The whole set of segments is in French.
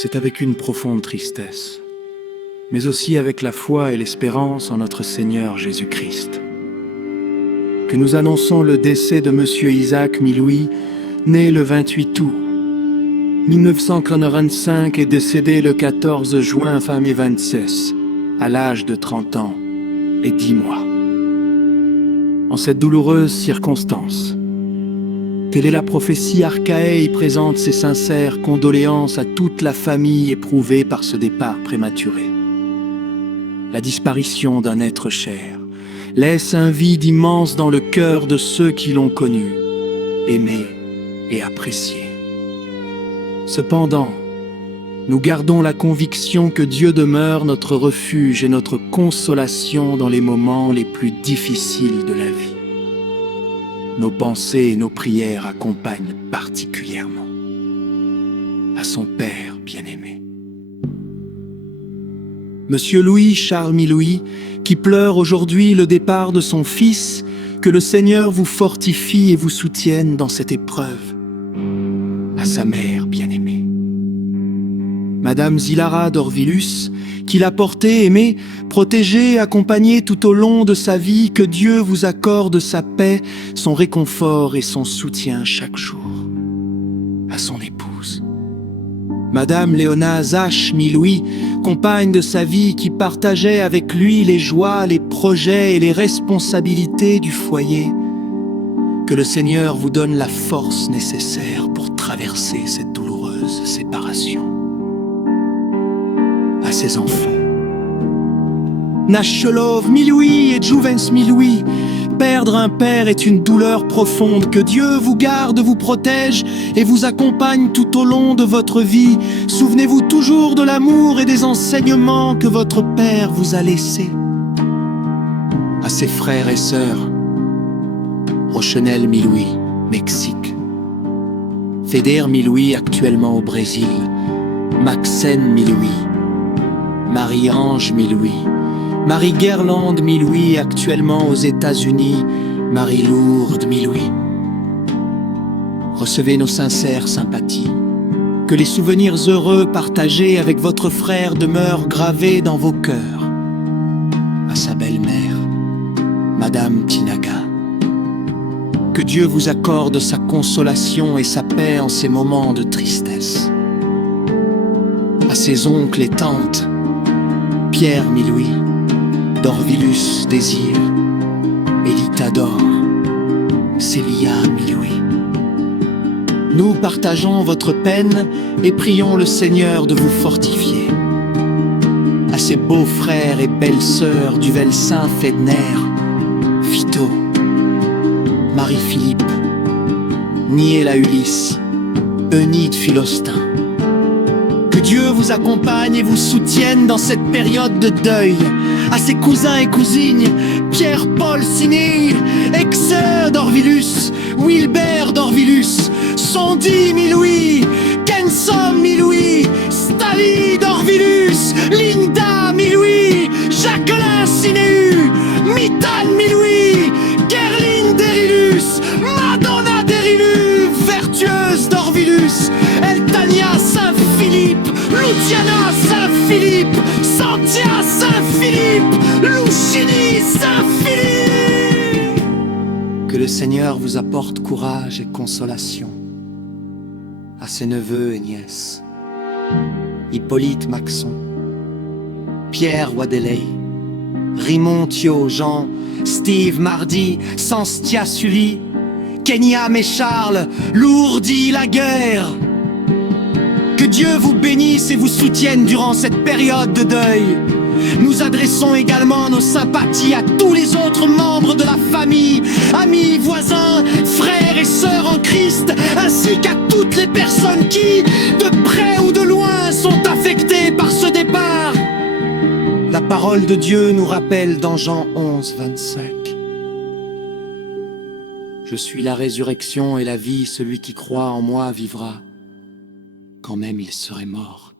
C'est avec une profonde tristesse, mais aussi avec la foi et l'espérance en notre Seigneur Jésus-Christ, que nous annonçons le décès de Monsieur Isaac Miloui, né le 28 août 1945 et décédé le 14 juin 2026, à l'âge de 30 ans et 10 mois. En cette douloureuse circonstance, telle est la prophétie Archaïe présente ses sincères condoléances à toute la famille éprouvée par ce départ prématuré. La disparition d'un être cher laisse un vide immense dans le cœur de ceux qui l'ont connu, aimé et apprécié. Cependant, nous gardons la conviction que Dieu demeure notre refuge et notre consolation dans les moments les plus difficiles de la vie. Nos pensées et nos prières accompagnent particulièrement à son Père bien-aimé. Monsieur Louis-Charles Miloui, qui pleure aujourd'hui le départ de son fils, que le Seigneur vous fortifie et vous soutienne dans cette épreuve. À sa mère bien-aimée. Madame Zilara d'Orvilus, qui l'a porté, aimé, protégé, accompagné tout au long de sa vie, que Dieu vous accorde sa paix, son réconfort et son soutien chaque jour. À son épouse. Madame Léona Zache Miloui, compagne de sa vie, qui partageait avec lui les joies, les projets et les responsabilités du foyer. Que le Seigneur vous donne la force nécessaire pour traverser cette douloureuse séparation. À ses enfants. Nacholov Miloui et Jouvens Miloui, perdre un père est une douleur profonde. Que Dieu vous garde, vous protège et vous accompagne tout au long de votre vie. Souvenez-vous toujours de l'amour et des enseignements que votre père vous a laissés. À ses frères et sœurs, Rochenel Miloui, Mexique. Feder Miloui, actuellement au Brésil. Maxen Miloui. Marie-Ange Miloui. Marie-Guerlande Miloui, actuellement aux États-Unis. Marie-Lourde Miloui. Recevez nos sincères sympathies. Que les souvenirs heureux partagés avec votre frère demeurent gravés dans vos cœurs. À sa belle-mère, Madame Tinaga. Que Dieu vous accorde sa consolation et sa paix en ces moments de tristesse. À ses oncles et tantes, Pierre Miloui, Dorvilus Désir, Elitador, Célia Miloui. Nous partageons votre peine et prions le Seigneur de vous fortifier. À ses beaux frères et belles sœurs du Velsin Fedner, Vito, Marie-Philippe, Niela Ulysse, Eunide Philostin. Que Dieu vous accompagne et vous soutienne dans cette période de deuil. À ses cousins et cousines, Pierre-Paul Ciné, Exer d'Orvilus, Wilbert d'Orvilus, Sondi Miloui, Kensom Miloui, Stali d'Orvilus, Linda Miloui, Jacqueline Sinéu, Mitan Miloui, Gerline Derilus, Madonna Derilu, Vertueuse d'Orvilus, Eltania Saint-Philippe, Luciana Saint-Philippe, Santia Saint-Philippe, Louchini Saint-Philippe. Que le Seigneur vous apporte courage et consolation. À ses neveux et nièces, Hippolyte Maxon, Pierre Wadeley, Raymond Thio Jean, Steve Mardi, Sanstia Sully, Kenya et Charles, Lourdi Laguerre. Que Dieu vous bénisse et vous soutienne durant cette période de deuil. Nous adressons également nos sympathies à tous les autres membres de la famille, amis, voisins, frères et sœurs en Christ, ainsi qu'à toutes les personnes qui, de près ou de loin, sont affectées par ce départ. La parole de Dieu nous rappelle dans Jean 11, 25. Je suis la résurrection et la vie, celui qui croit en moi vivra, quand même il serait mort.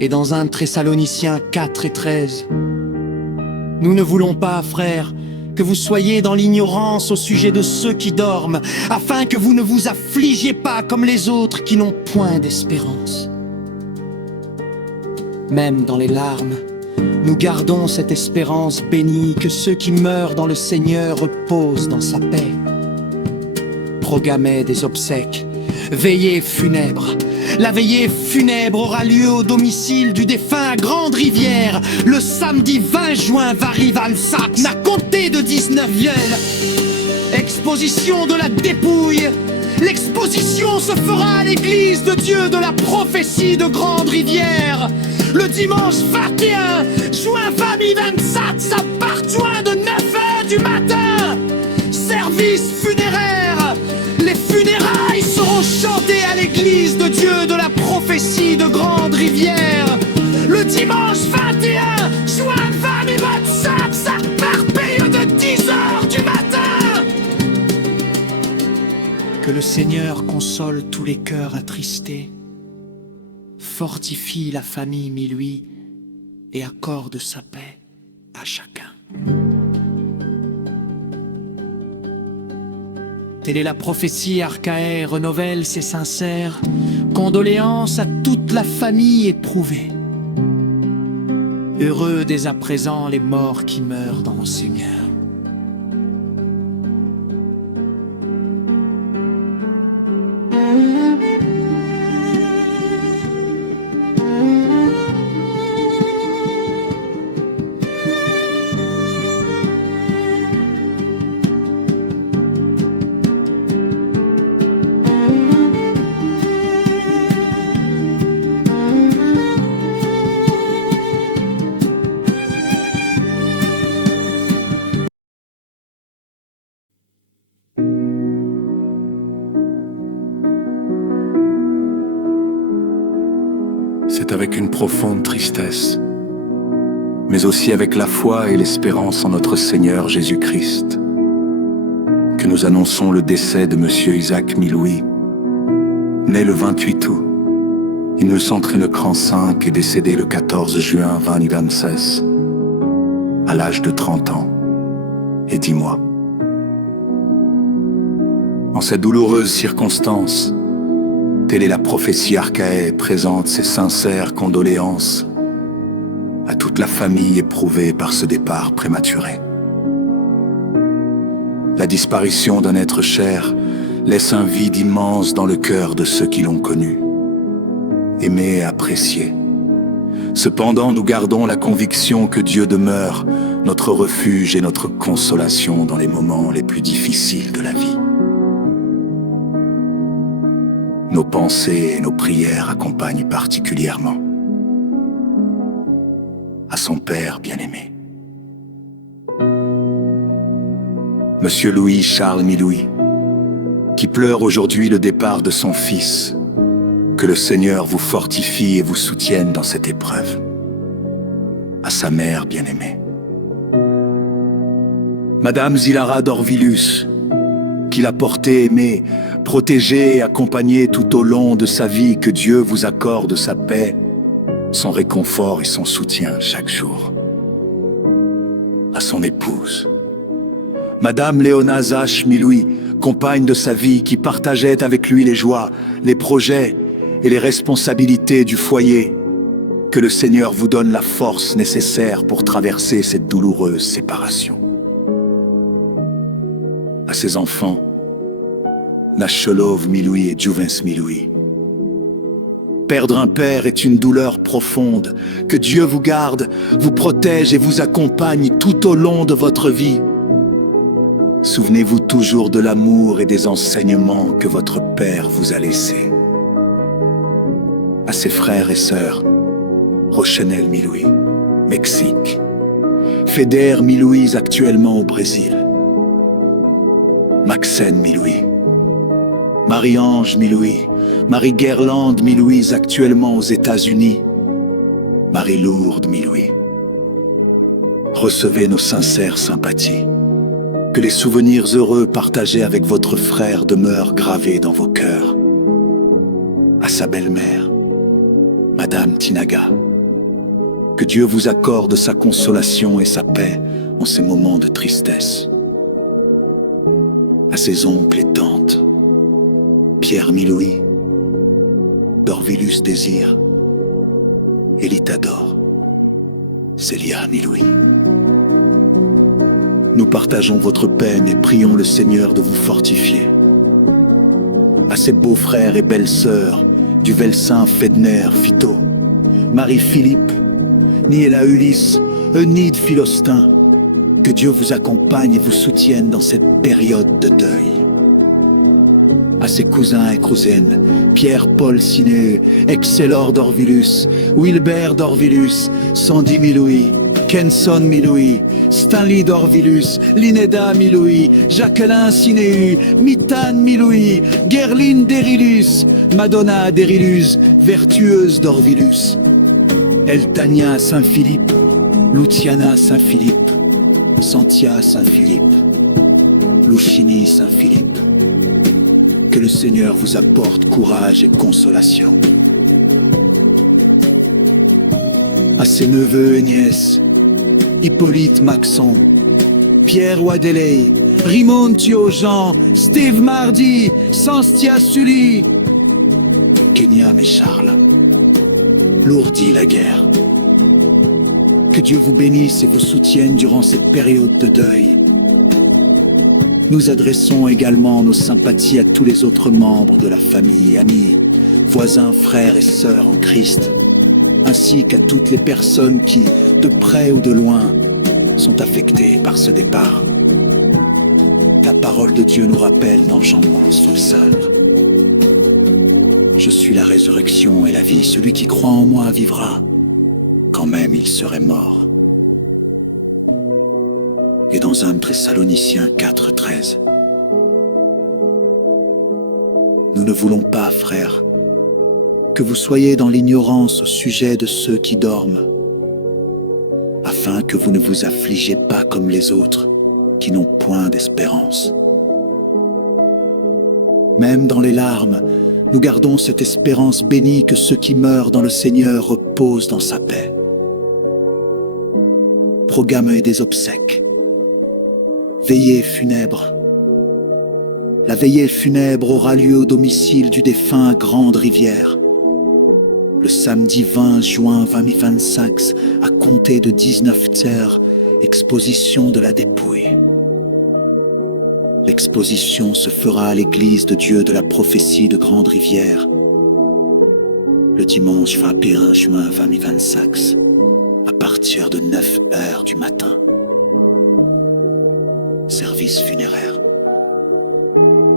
Et dans 1 Thessaloniciens 4 et 13, nous ne voulons pas, frères, que vous soyez dans l'ignorance au sujet de ceux qui dorment, afin que vous ne vous affligiez pas comme les autres qui n'ont point d'espérance. Même dans les larmes, nous gardons cette espérance bénie que ceux qui meurent dans le Seigneur reposent dans sa paix. Programmez des obsèques, veillée funèbre. La veillée funèbre aura lieu au domicile du défunt à Grande-Rivière le samedi 20 juin Varival Saxe, à compter de 19h. Exposition de la dépouille. L'exposition se fera à l'église de Dieu de la prophétie de Grande-Rivière le dimanche 21 juin 2027 à partir de 9h du matin. Service funéraire. Les funérailles seront chantées à l'église de Dieu de la prophétie de Grande-Rivière le dimanche 21 juin 2027 à partir de 10h du matin. Que le Seigneur console tous les cœurs attristés, fortifie la famille Milouis et accorde sa paix à chacun. Telle est la prophétie. Archaë renouvelle ses sincères condoléances à toute la famille éprouvée. Heureux dès à présent les morts qui meurent dans le Seigneur. C'est avec une profonde tristesse, mais aussi avec la foi et l'espérance en notre Seigneur Jésus-Christ, que nous annonçons le décès de Monsieur Isaac Milouis, né le 28 août, 1935 et décédé le 14 juin 2026, à l'âge de 30 ans et 10 mois. En cette douloureuse circonstance, telle est la prophétie. Archaë présente ses sincères condoléances à toute la famille éprouvée par ce départ prématuré. La disparition d'un être cher laisse un vide immense dans le cœur de ceux qui l'ont connu, aimé et apprécié. Cependant, nous gardons la conviction que Dieu demeure notre refuge et notre consolation dans les moments les plus difficiles de la vie. Nos pensées et nos prières accompagnent particulièrement à son père bien-aimé, Monsieur Louis-Charles Milouis, qui pleure aujourd'hui le départ de son fils. Que le Seigneur vous fortifie et vous soutienne dans cette épreuve. À sa mère bien-aimée, Madame Zilara d'Orvilus, qui l'a porté, aimé, protégé et accompagné tout au long de sa vie. Que Dieu vous accorde sa paix, son réconfort et son soutien chaque jour. À son épouse, Madame Léona Zache Milouis, compagne de sa vie, qui partageait avec lui les joies, les projets et les responsabilités du foyer. Que le Seigneur vous donne la force nécessaire pour traverser cette douloureuse séparation. À ses enfants, Nacholov Milouis et Juvens Milouis. Perdre un père est une douleur profonde. Que Dieu vous garde, vous protège et vous accompagne tout au long de votre vie. Souvenez-vous toujours de l'amour et des enseignements que votre père vous a laissés. À ses frères et sœurs, Rochenel Milouis, Mexique. Feder Milouis, actuellement au Brésil. Maxène Milouis. Marie-Ange Milouis, Marie-Guerlande Milouis, actuellement aux États-Unis. Marie-Lourde Milouis. Recevez nos sincères sympathies. Que les souvenirs heureux partagés avec votre frère demeurent gravés dans vos cœurs. À sa belle-mère, Madame Tinaga, que Dieu vous accorde sa consolation et sa paix en ces moments de tristesse. À ses oncles et tantes, Pierre Milouis, Dorvilus Désir, Élitador, Célia Milouis. Nous partageons votre peine et prions le Seigneur de vous fortifier. À ses beaux frères et belles sœurs, du Velsin Fedner Phyto, Marie-Philippe, Niela Ulysse, Eunide Philostin, que Dieu vous accompagne et vous soutienne dans cette période de deuil. À ses cousins et cousines, Pierre-Paul Sinéeux, Excellor Dorvilus, Wilbert Dorvilus, Sandy Milouis, Kenson Milouis, Stanley Dorvilus, Lineda Milouis, Jacqueline Sinéu, Mitane Milouis, Gerline Derilus, Madonna Derilus, Vertueuse Dorvilus, Eltania Saint-Philippe, Luciana Saint-Philippe, Santia Saint-Philippe, Luchini Saint-Philippe. Que le Seigneur vous apporte courage et consolation. À ses neveux et nièces, Hippolyte Maxon, Pierre Wadeley, Raymond Jean, Steve Mardy, Sanstia Sully, Kenyam et Charles, Lourdi la guerre. Que Dieu vous bénisse et vous soutienne durant cette période de deuil. Nous adressons également nos sympathies à tous les autres membres de la famille, amis, voisins, frères et sœurs en Christ, ainsi qu'à toutes les personnes qui, de près ou de loin, sont affectées par ce départ. La parole de Dieu nous rappelle dans Jean 11, Je suis la résurrection et la vie. Celui qui croit en moi vivra, quand même il serait mort. Et dans 1 Thessaloniciens 4,13. Nous ne voulons pas, frères, que vous soyez dans l'ignorance au sujet de ceux qui dorment, afin que vous ne vous affligez pas comme les autres, qui n'ont point d'espérance. Même dans les larmes, nous gardons cette espérance bénie que ceux qui meurent dans le Seigneur reposent dans sa paix. Programme des obsèques. Veillée funèbre. La veillée funèbre aura lieu au domicile du défunt à Grande-Rivière, le samedi 20 juin 2025, à compter de 19h, exposition de la dépouille. L'exposition se fera à l'église de Dieu de la prophétie de Grande-Rivière, le dimanche 21 juin 2025, à partir de 9h du matin. Service funéraire.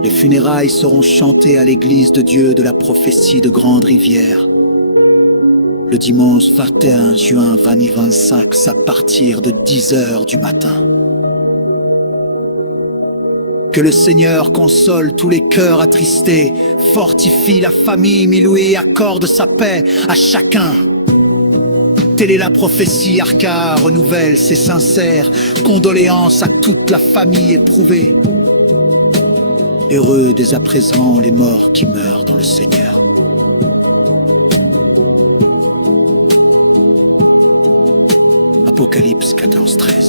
Les funérailles seront chantées à l'église de Dieu de la prophétie de Grande-Rivière, le dimanche 21 juin 2025 à partir de 10h du matin. Que le Seigneur console tous les cœurs attristés, fortifie la famille Milouis et accorde sa paix à chacun. Telle est la prophétie, Arca renouvelle ses sincères condoléances à toute la famille éprouvée. Heureux dès à présent les morts qui meurent dans le Seigneur. Apocalypse 14, 13.